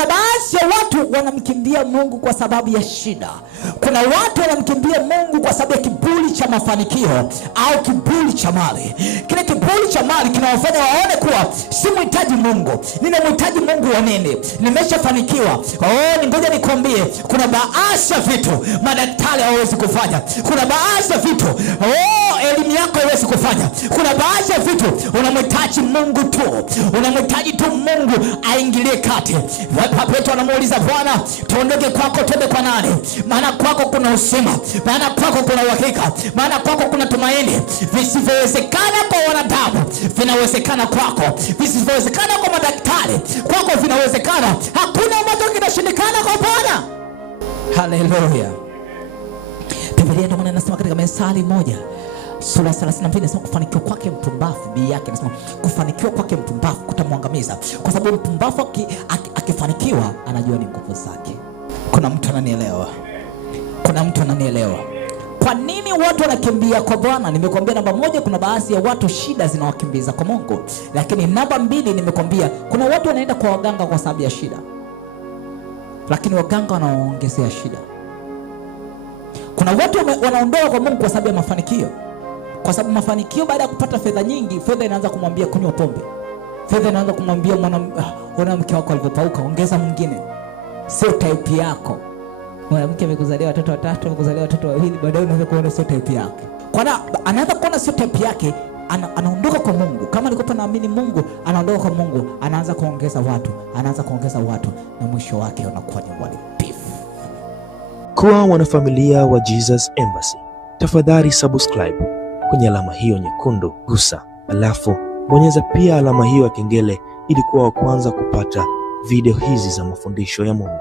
Kuna baadhi ya watu wanamkimbia Mungu kwa sababu ya shida. Kuna watu wanamkimbia Mungu kwa sababu ya kiburi cha mafanikio au kiburi cha mali. Kile kiburi cha mali kinawafanya waone kuwa si mhitaji Mungu. Ninamhitaji Mungu wa nini? Nimeshafanikiwa. Ngoja nikwambie, kuna baadhi ya vitu madaktari hawezi kufanya. Kuna baadhi ya vitu elimu yako haiwezi kufanya. Kuna baadhi ya vitu unamhitaji Mungu tu. Unamhitaji tu Mungu aingilie kati. Petro anamuuliza Bwana, tuondoke kwako twende kwa nani? Maana kwako kuna uzima, maana kwako kuna uhakika, maana kwako kuna tumaini. Visivyowezekana kwa wanadamu vinawezekana kwako. Visivyowezekana kwa madaktari kwako vinawezekana. Hakuna ambacho kinashindikana kwa Bwana. Haleluya. Biblia ndio maana inasema katika Methali 1 sura 32 inasema kufanikiwa kwake mpumbavu, Biblia yake inasema kufanikiwa kwake mpumbavu kutamwangamiza. Kwa sababu mpumbavu akifanikiwa anajua ni nguvu zake. Kuna mtu ananielewa? Kuna mtu ananielewa? Kwa nini watu wanakimbia kwa Bwana? Nimekwambia namba 1, kuna baadhi ya watu shida zinawakimbiza kwa Mungu. Lakini namba 2, nimekwambia kuna watu wanaenda kwa waganga kwa sababu ya shida, lakini waganga wanaongezea shida. Kuna watu wanaondoka kwa Mungu kwa sababu ya mafanikio. Kwa sababu mafanikio, baada ya kupata fedha nyingi, fedha inaanza kumwambia kunywa pombe. Fedha inaanza kumwambia mwanamke wako alipopauka ongeza mwingine. Sio type yako. Mwanamke amekuzalia watoto 3, amekuzalia watoto 2, baadaye unaanza kuona sio type yake. Anaanza kuona sio type yake, anaondoka kwa Mungu. Kama alikuwa anaamini Mungu, anaondoka kwa Mungu, anaanza kuongeza watu, na mwisho wake unakuwa ni uharibifu. Kwa wanafamilia wa Jesus Embassy, tafadhali subscribe kwenye alama hiyo nyekundu, gusa, alafu bonyeza pia alama hiyo ya kengele ili kuwa wa kwanza kupata video hizi za mafundisho ya Mungu.